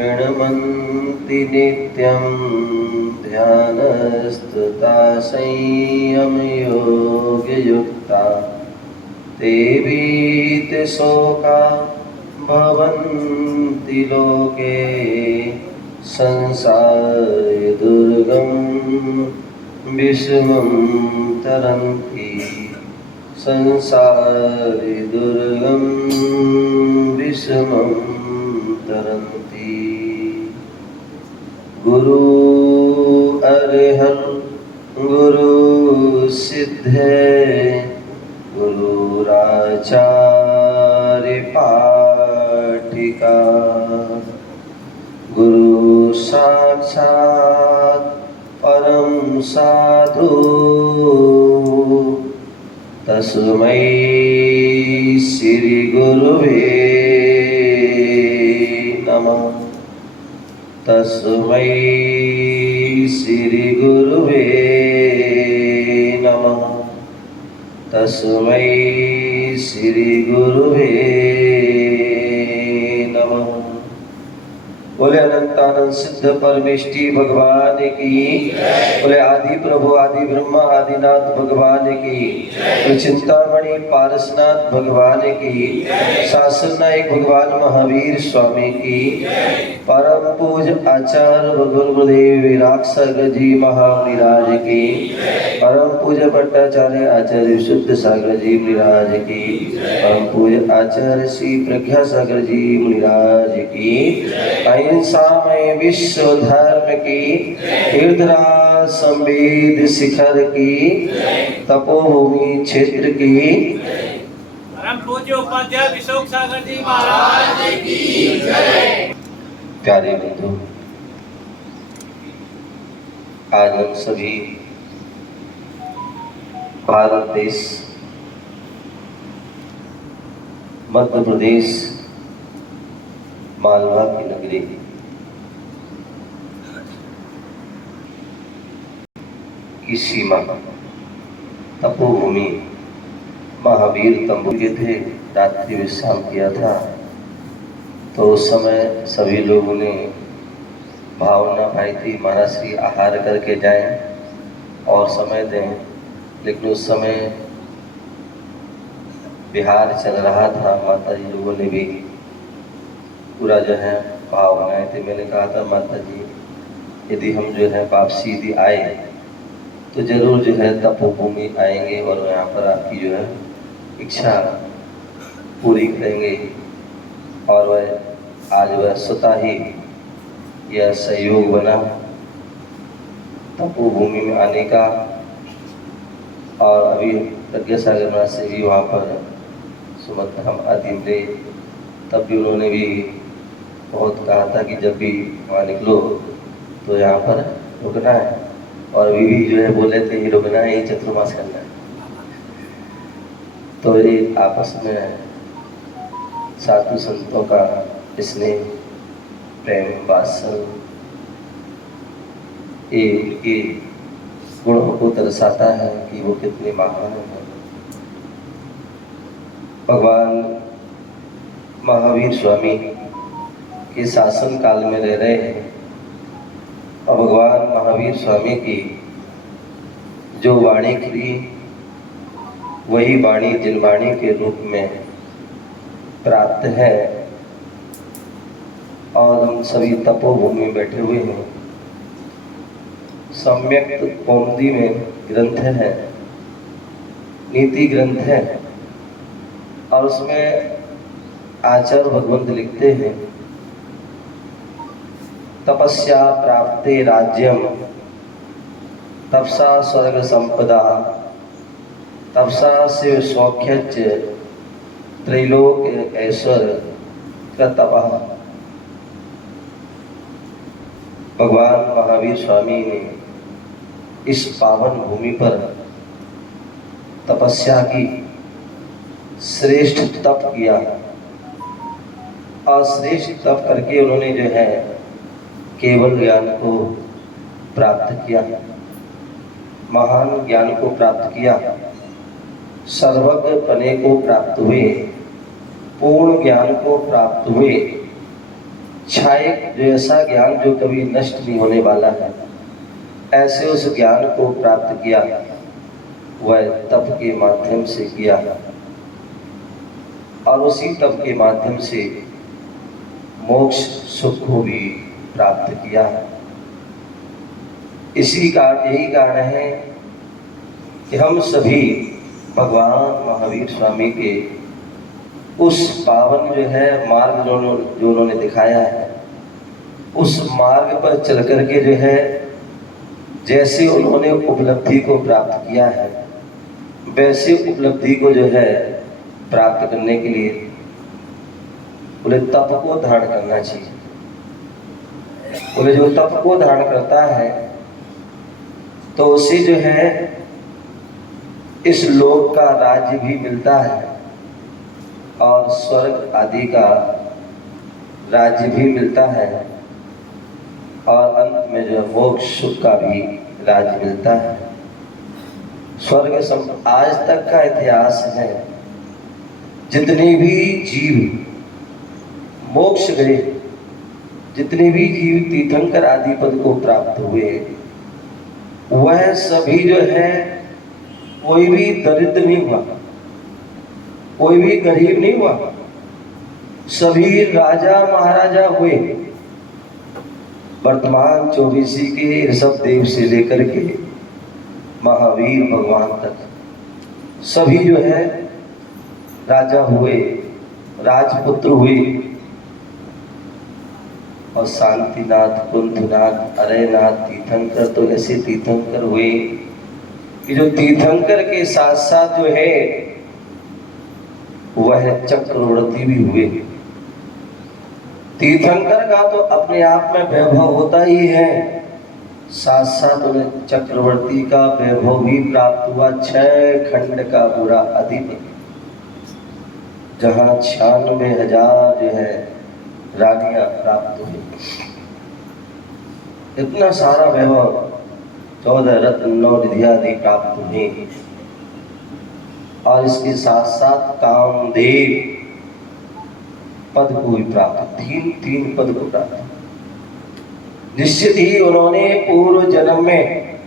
गृह्णन्ति नित्यं ध्यानस्तुता संयमयोगयुक्ता ते भीतशोका भवन्ति लोके संसारे दुर्गम विषमं तरन्ति संसारे दुर्गम विषमं तरन्ति। गुरु अरहं गुरु सिद्धे गुरुराचार्य पाठिका गुरु साक्षात् परम साधु तस्मै श्री गुरुवे नमः। तस्मै श्री गुरुवे नमः। तस्मै श्री गुरुवे नमः। बोले अनंतानंद सिद्ध परमेष्टि भगवान की, बोले आदि प्रभु आदि ब्रह्मा आदिनाथ भगवान की, तो चिंतामणि पारसनाथ भगवान की, शासन नायक भगवान महावीर स्वामी की, परम पूज आचार्य गुरुदेव विराग सागर जी महाविराज की, परम पूज भट्टाचार्य आचार्य विशुद्ध सागर जी मुनिराज की, परम पूज आचार्य श्री प्रज्ञा सागर जी मुनिराज की, अहिंसामय विश्व धर्म की, तीर्थराज संवेद शिखर की, तपोभूमि क्षेत्र की, परम पूज्य उपाध्याय विशोक सागर जी महाराज की जय। प्यारे बंधु, आज हम सभी भारत देश मध्य प्रदेश मालवा की नगरी की सीमा तपोभूमि महावीर तंबू के थे, रात्रि विश्राम किया था। तो उस समय सभी लोगों ने भावना पाई थी महाराज श्री आहार करके जाएं और समय दें, लेकिन उस समय बिहार चल रहा था। माता जी लोगों ने भी पूरा जो है भावनाएं थी। मैंने कहा था माता जी यदि हम जो है वापसी यदि आए तो जरूर जो है तपोभूमि आएंगे और यहाँ पर आपकी जो है इच्छा पूरी करेंगे। और वह आज वह स्वतः ही यह सहयोग बना तपोभूमि में आने का। और अभी प्रज्ञा सागर महाराज से भी वहाँ पर सुमत हम आदि मिले, तब भी उन्होंने भी बहुत कहा था कि जब भी वहाँ निकलो तो यहाँ पर रुकना है। और अभी भी जो है बोले थे ये रुकना है, ये चतुर्मास करना है। तो ये आपस में साधु संतों का स्नेह प्रेम वात्सल ये गुणों को दर्शाता है कि वो कितने महान हैं। भगवान महावीर स्वामी के शासन काल में रह रहे हैं और भगवान महावीर स्वामी की जो वाणी थी वही वाणी जिनवाणी के रूप में प्राप्त है। और हम सभी तपोभूमि में बैठे हुए हैं। सम्यक कौमुदी में ग्रंथ है, नीति ग्रंथ है, और उसमें आचार्य भगवंत लिखते हैं तपस्या प्राप्ते राज्यम तपसा स्वर्ग संपदा तपसा शिव सौख्यच त्रैलोक ऐश्वर्य तपः। भगवान महावीर स्वामी ने इस पावन भूमि पर तपस्या की, श्रेष्ठ तप किया और श्रेष्ठ तप करके उन्होंने जो है केवल ज्ञान को प्राप्त किया, महान ज्ञान को प्राप्त किया, सर्वज्ञ पने को प्राप्त हुए, पूर्ण ज्ञान को प्राप्त हुए, क्षायक जो ऐसा ज्ञान जो कभी नष्ट नहीं होने वाला है, ऐसे उस ज्ञान को प्राप्त किया, वह तप के माध्यम से किया और उसी तप के माध्यम से मोक्ष सुख को भी प्राप्त किया। यही कारण है कि हम सभी भगवान महावीर स्वामी के उस पावन जो है मार्ग जो उन्होंने दिखाया है, उस मार्ग पर चल करके जो है जैसे उन्होंने उपलब्धि को प्राप्त किया है, वैसे उपलब्धि को जो है प्राप्त करने के लिए बोले तप को धारण करना चाहिए। बोले जो तप को धारण करता है तो उसे जो है इस लोक का राज्य भी मिलता है और स्वर्ग आदि का राज्य भी मिलता है और अंत में जो है मोक्ष सुख का भी राज्य मिलता है। स्वर्ग आज तक का इतिहास है, जितने भी जीव मोक्ष गए, जितने भी जीव तीर्थंकर आदि पद को प्राप्त हुए, वह सभी जो है कोई भी दरिद्र नहीं हुआ, कोई भी गरीब नहीं हुआ, सभी राजा महाराजा हुए। वर्तमान 24 के ऋषभ देव से लेकर के महावीर भगवान तक सभी जो है राजा हुए, राजपुत्र हुए और शांतिनाथ, कुंभनाथ, अरयनाथ, तीर्थंकर तो ऐसे तीर्थंकर हुए कि जो तीर्थंकर के साथ साथ जो है वह चक्रवर्ती भी हुए। तीर्थंकर का तो अपने आप में वैभव होता ही है, साथ साथ उन्हें चक्रवर्ती का वैभव भी प्राप्त हुआ। 6 खंड का पूरा अधिपति, जहां 96,000 जो है रानियां प्राप्त हुई। इतना सारा वैभव, 14 रत्न 9 निधियां आदि प्राप्त हुई और इसके साथ साथ कामदेव पद को भी प्राप्त, 3 पद को प्राप्त। निश्चित ही उन्होंने पूर्व जन्म में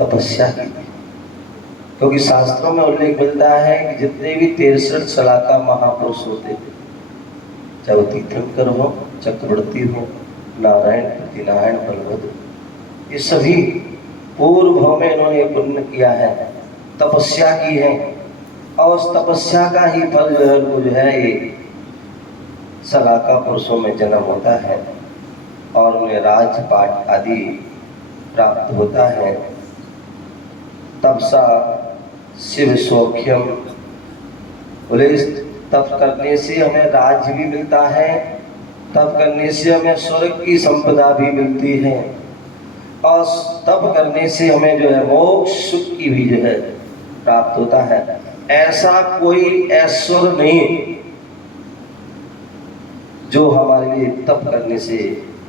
तपस्या की, क्योंकि शास्त्रों में उल्लेख मिलता है कि जितने भी 63 सलाका महापुरुष होते थे, चाहे वो तीर्थंकर हो, चक्रवर्ती हो, नारायण, प्रतिनारायण, बलभद्र, ये सभी पूर्व भाव में इन्होंने पुण्य किया है, तपस्या की है और उस तपस्या का ही फल जो है उनको जो है ये सलाका पुरुषों में जन्म होता है और उन्हें राजपाट आदि प्राप्त होता है। तपसा शिव सौख्यम, बोले तप करने से हमें राज्य भी मिलता है, तप करने से हमें स्वर्ग की संपदा भी मिलती है और तप करने से हमें जो है मोक्ष सुख की भी जो है प्राप्त होता है। ऐसा कोई ऐश्वर्य नहीं जो हमारे लिए तप करने से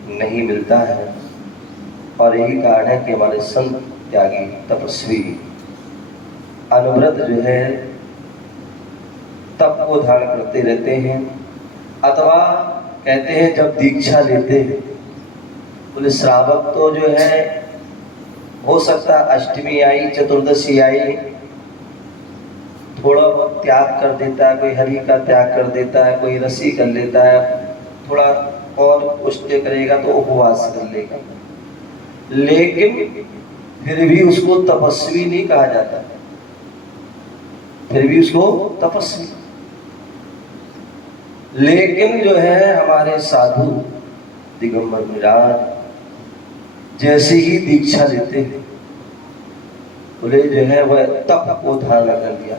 नहीं मिलता है और यही कारण है कि हमारे संत त्यागी तपस्वी अनुव्रत जो है तप को धारण करते रहते हैं, अथवा कहते हैं जब दीक्षा लेते हैं, बोले श्रावक तो जो है हो सकता अष्टमी आई, चतुर्दशी आई, थोड़ा बहुत त्याग कर देता है, कोई हरि का त्याग कर देता है, कोई रसी कर लेता है, थोड़ा और पुष्ट करेगा तो उपवास कर लेगा, लेकिन फिर भी उसको तपस्वी नहीं कहा जाता, फिर भी उसको तपस्वी। लेकिन जो है हमारे साधु दिगंबर मिराज जैसे ही दीक्षा लेते हैं, बोले जो है वह तप को धारण कर लिया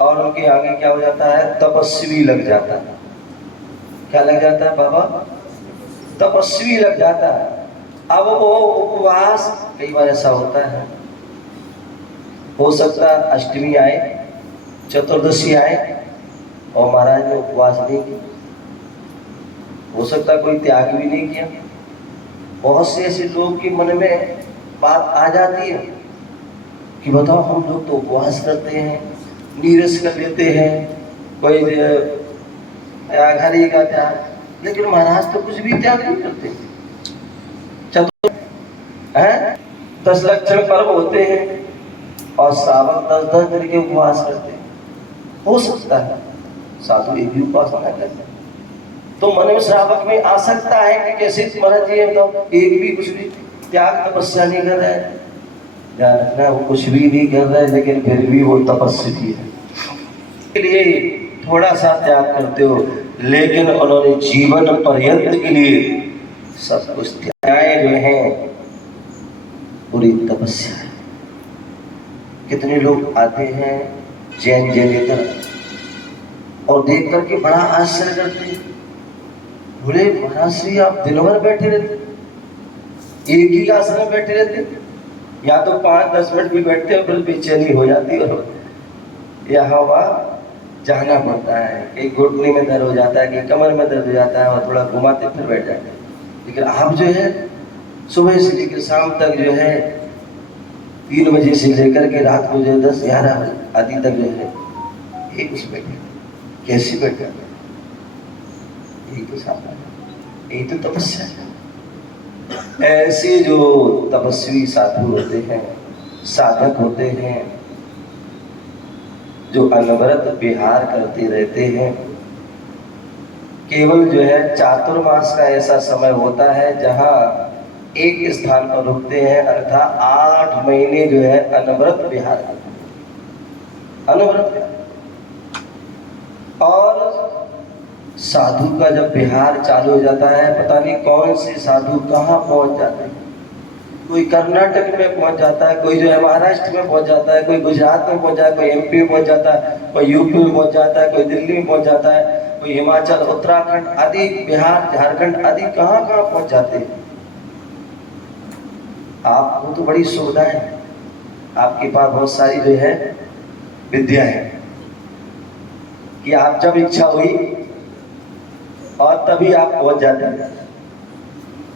और उनके आगे क्या हो जाता है, तपस्वी लग जाता है। क्या लग जाता है बाबा? तपस्वी लग जाता है। अब वो उपवास, कई बार ऐसा होता है, हो सकता है अष्टमी आए, चतुर्दशी आए और महाराज ने उपवास नहीं किया, हो सकता है कोई त्याग भी नहीं किया। बहुत से ऐसे लोग के मन में बात आ जाती है कि बताओ हम लोग तो उपवास करते हैं, नीरस कर लेते हैं, कोई घर ही का त्याग, लेकिन महाराज तो कुछ भी त्याग नहीं करते। चतुर है, 10 लक्षण पर्व होते हैं और श्रावक 10-10 दिन के उपवास करते हैं। हो सकता है साधु एक भी उपवास ना करते, तो मन में श्रावक में आ सकता है कि कैसे महाराज जी तो एक भी कुछ भी त्याग तपस्या नहीं कर रहा है। ध्यान रखना, वो कुछ भी नहीं कर रहा है लेकिन फिर भी वो तपस्वी है। के लिए थोड़ा सा त्याग करते हो, लेकिन उन्होंने जीवन पर्यंत के लिए सब कुछ त्याग जो है पूरी तपस्या है। कितने लोग आते हैं जैन जैनेतर और देख करके बड़ा आश्चर्य करते हैं, बोले महाराज श्री आप दिन भर बैठे रहते, एक ही आसन में बैठे रहते, या तो 5-10 मिनट भी बैठते हो फिर बेचैनी हो जाती है, यहाँ वहाँ जाना पड़ता है, एक घुटने में दर्द हो जाता है, कि कमर में दर्द हो जाता है और थोड़ा घुमाते फिर बैठ जाते हैं। लेकिन आप जो है सुबह से लेकर शाम तक जो है 3 बजे से लेकर के रात को जो है 10-11 आदि तक जो है एक उस बैठे, कैसी बैठ जाते, यही तो साधना है, यही तो तपस्या है। ऐसे जो तपस्वी साधु होते हैं, साधक होते हैं, जो अनवरत विहार करते रहते हैं, केवल जो है चातुर्मास का ऐसा समय होता है जहां एक स्थान पर रुकते हैं, अर्थात 8 महीने जो है अनवरत विहार करते हैं, अनवरत विहार। और साधु का जब विहार चालू हो जाता है, पता नहीं कौन से साधु कहाँ पहुंच जाते हैं। कोई कर्नाटक में पहुंच जाता है, कोई जो है महाराष्ट्र में पहुंच जाता है, कोई गुजरात में पहुंच जाता है, कोई एमपी में पहुंच जाता है, कोई यूपी में पहुंच जाता है, कोई दिल्ली में पहुंच जाता है, कोई हिमाचल, उत्तराखंड आदि, बिहार, झारखंड आदि कहाँ कहाँ पहुंच जाते हैं। आपको तो बड़ी सुविधा है, आपके पास बहुत सारी जो है विद्या है कि आप जब इच्छा हुई और तभी आप पहुंच जाते हैं।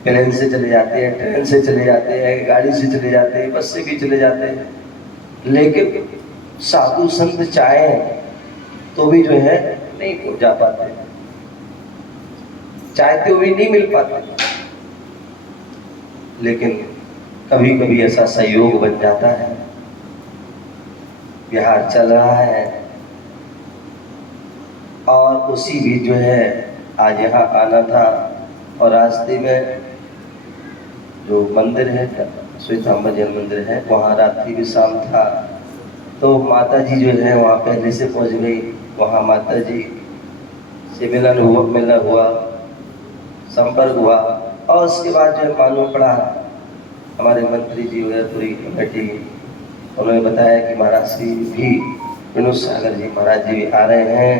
प्लेन से चले जाते हैं, ट्रेन से चले जाते हैं, गाड़ी से चले जाते हैं, बस से भी चले जाते हैं, लेकिन साधु संत चाहें तो भी जो है नहीं पहुंच जा पाते, चाहते हुए नहीं मिल पाते। लेकिन कभी कभी ऐसा संयोग बन जाता है, बिहार चल रहा है और उसी भी जो है आज यहाँ आना था, और रास्ते में जो मंदिर है श्वेतांबर जैन मंदिर है, वहाँ रात्रि विश्राम था, तो माता जी जो है वहाँ पहले से पहुँच गई। वहाँ माता जी से मिलना हुआ, संपर्क हुआ, और उसके बाद जो है मालूम पड़ा, हमारे मंत्री जी वगैरह पूरी कमेटी उन्होंने बताया कि महाराज श्री भी विनोद सागर जी महाराज जी आ रहे हैं,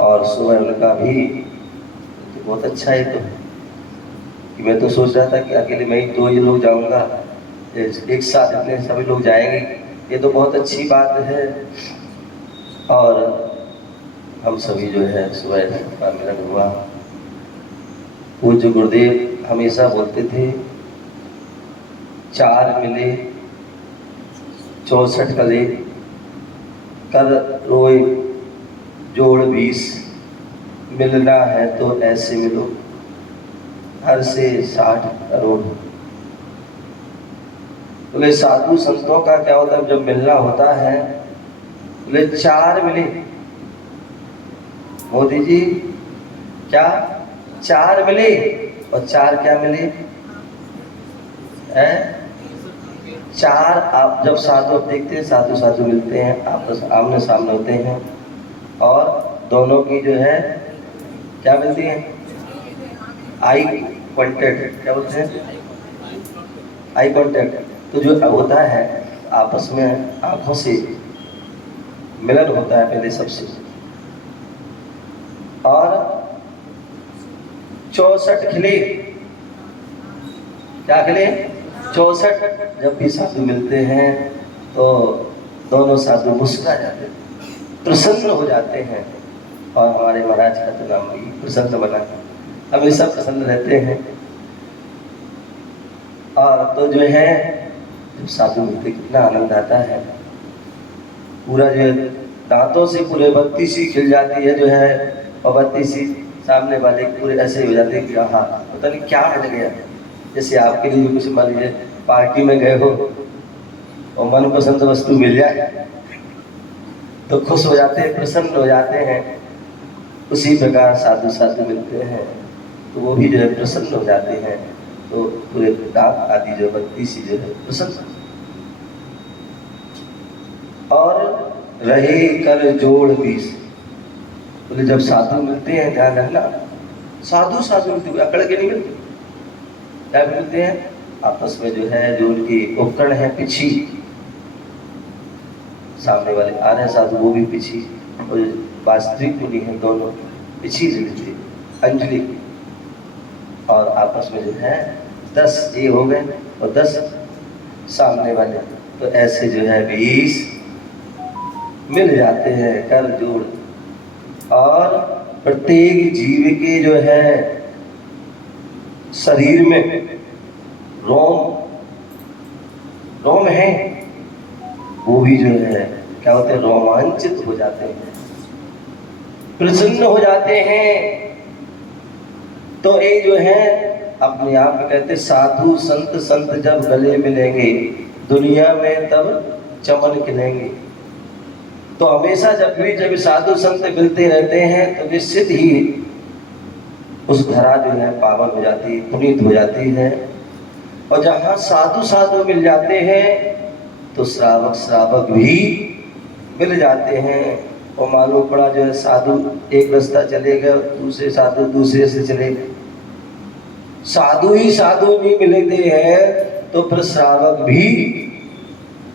और सुबह उनका भी तो बहुत अच्छा है। तो कि मैं तो सोच रहा था कि अकेले मैं ही 2 ही लोग जाऊंगा, एक साथ इतने सभी लोग जाएंगे, ये तो बहुत अच्छी बात है। और हम सभी जो है सुबह का मिलन हुआ। पूज्य गुरुदेव हमेशा बोलते थे 4 मिले 64 कले, कर रोए जोड़ 20, मिलना है तो ऐसे मिलो हर से 60 करोड़। बोले साधु संतों का क्या होता है जब मिलना होता है, बोले 4 मिले। मोदी जी क्या 4 मिले, और 4 क्या मिले हैं? 4 आप जब साधु देखते हैं, साधु साधु मिलते हैं, आपस आमने सामने होते हैं, और दोनों की जो है क्या मिलती है, आई कॉन्टेक्ट, क्या बोलते हैं, आई कॉन्टेक्ट। तो जो होता है आपस में आंखों से मिलन होता है पहले सबसे, और 64 खिले, क्या खिले 64। जब भी साधु मिलते हैं तो दोनों साधु मुस्कुरा जाते हैं, प्रसन्न हो जाते हैं, और हमारे महाराज का तो नाम भी प्रसन्न बना, हमेशा प्रसन्न रहते हैं। और तो जो है जब साधु मिलते कितना आनंद आता है, पूरा जो है दांतों से पूरे बत्ती सी खिल जाती है, जो है और बत्ती सी सामने वाले पूरे ऐसे हो जाते कि हाँ पता नहीं क्या मिल गया। जैसे आपके लिए कुछ मान लीजिए पार्टी में गए हो और मनपसंद वस्तु मिल जाए तो खुश हो जाते हैं, प्रसन्न हो जाते हैं। उसी प्रकार साधु साधु मिलते हैं तो वो भी जो है प्रसन्न हो जाते हैं। तो पूरे डाक आदि जो बत्ती सी जो है प्रसन्न। और रहे कर जोड़ बीस, बोले जब साधु मिलते हैं ध्यान रखना, साधु साधु मिलते हुए अकड़ के नहीं मिलते। क्या मिलते हैं? आपस में जो है जो उनकी उपकरण है पिछी, सामने वाले आ रहे साधु वो भी पिछी, और वास्तविक मुनि है दोनों पिछी मिलती अंजलि। और आपस में जो है 10 ये हो गए और 10 सामने वाले, तो ऐसे जो है 20 मिल जाते हैं कर जोड़। और प्रत्येक जीव के जो है शरीर में रोम है, वो भी जो है क्या होते हैं, रोमांचित हो जाते हैं, प्रसन्न हो जाते हैं। तो ये जो है अपने आप में कहते साधु संत जब गले मिलेंगे दुनिया में तब चमन खिलेंगे। तो हमेशा जब साधु संत मिलते रहते हैं तो निश्चित ही उस धरा जो है पावन हो जाती है, पुनीत हो जाती है। और जहाँ साधु साधु मिल जाते हैं तो श्रावक भी मिल जाते हैं। और मालूम पड़ा जो है साधु एक रास्ता चले गए, दूसरे साधु दूसरे से चले गए, साधु ही साधु नहीं मिलते हैं तो फिर श्रावक भी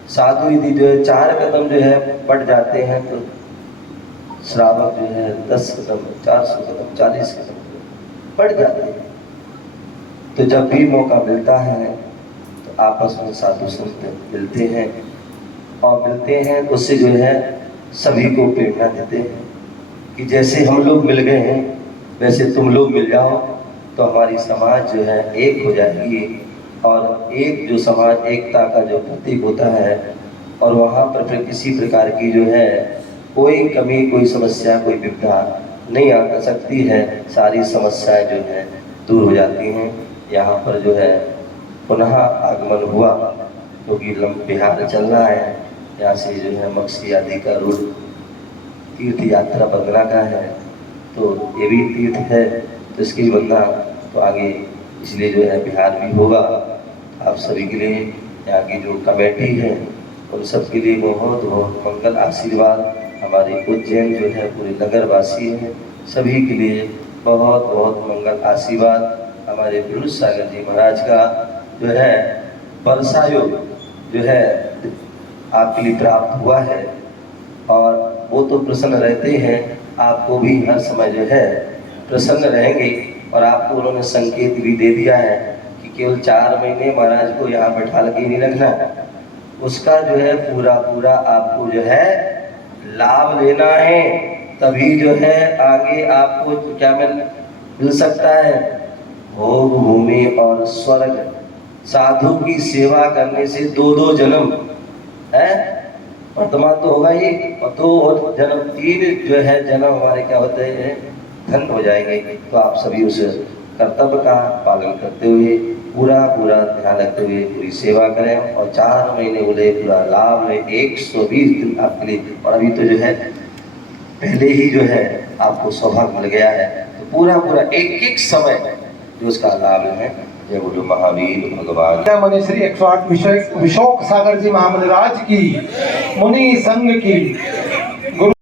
साधु यदि जो है 4 कदम जो है पड़ जाते हैं तो श्रावक जो है 10 कदम 400 कदम 40 कदम पड़ जाते हैं। तो जब भी मौका मिलता है तो आपस में साधु संत मिलते हैं, और मिलते हैं उससे जो है सभी को प्रेरणा देते हैं कि जैसे हम लोग मिल गए हैं वैसे तुम लोग मिल जाओ तो हमारी समाज जो है एक हो जाएगी। और एक जो समाज एकता का जो प्रतीक होता है, और वहाँ पर फिर किसी प्रकार की जो है कोई कमी कोई समस्या कोई विपदा नहीं आ सकती है, सारी समस्याएं जो है दूर हो जाती हैं। यहाँ पर जो है पुनः आगमन हुआ क्योंकि बिहार चलना है, यहाँ से जो है मक्सी आदि का रूट तीर्थ यात्रा बंदना का है, तो ये भी तीर्थ है तो इसकी वंदना तो आगे इसलिए जो है बिहार भी होगा। आप सभी के लिए यहाँ की जो कमेटी है उन सब के लिए बहुत बहुत मंगल आशीर्वाद। हमारे उज्जैन जो है पूरे नगरवासी हैं सभी के लिए बहुत बहुत मंगल आशीर्वाद। हमारे विरुद्ध सागर जी महाराज का जो है वर्षा योग जो है आपके लिए प्राप्त हुआ है, और वो तो प्रसन्न रहते हैं, आपको भी हर समय जो है प्रसन्न रहेंगे। और आपको उन्होंने संकेत भी दे दिया है कि केवल 4 महीने महाराज को यहाँ बैठा के नहीं रखना, उसका जो है पूरा आपको जो है लाभ लेना है, तभी जो है आगे आपको क्या मिल सकता है, भोग भूमि और स्वर्ग। साधु की सेवा करने से 2 जन्म है, वर्तमान तो होगा ही, और 2 जन्म 3 जो है जन्म हमारे क्या होते हैं धन हो जाएंगे। तो आप सभी उस कर्तव्य का पालन करते हुए पूरा ध्यान रखते हुए पूरी सेवा करें, और 4 महीने बोले पूरा लाभ में 120 दिन आपके लिए। और अभी तो जो है पहले ही जो है आपको सौभाग्य मिल गया है, तो पूरा एक समय जो उसका लाभ है। जय बोलो महावीर भगवान। मुनि श्री 108 विशोक सागर जी महामंडराज की, मुनि संघ की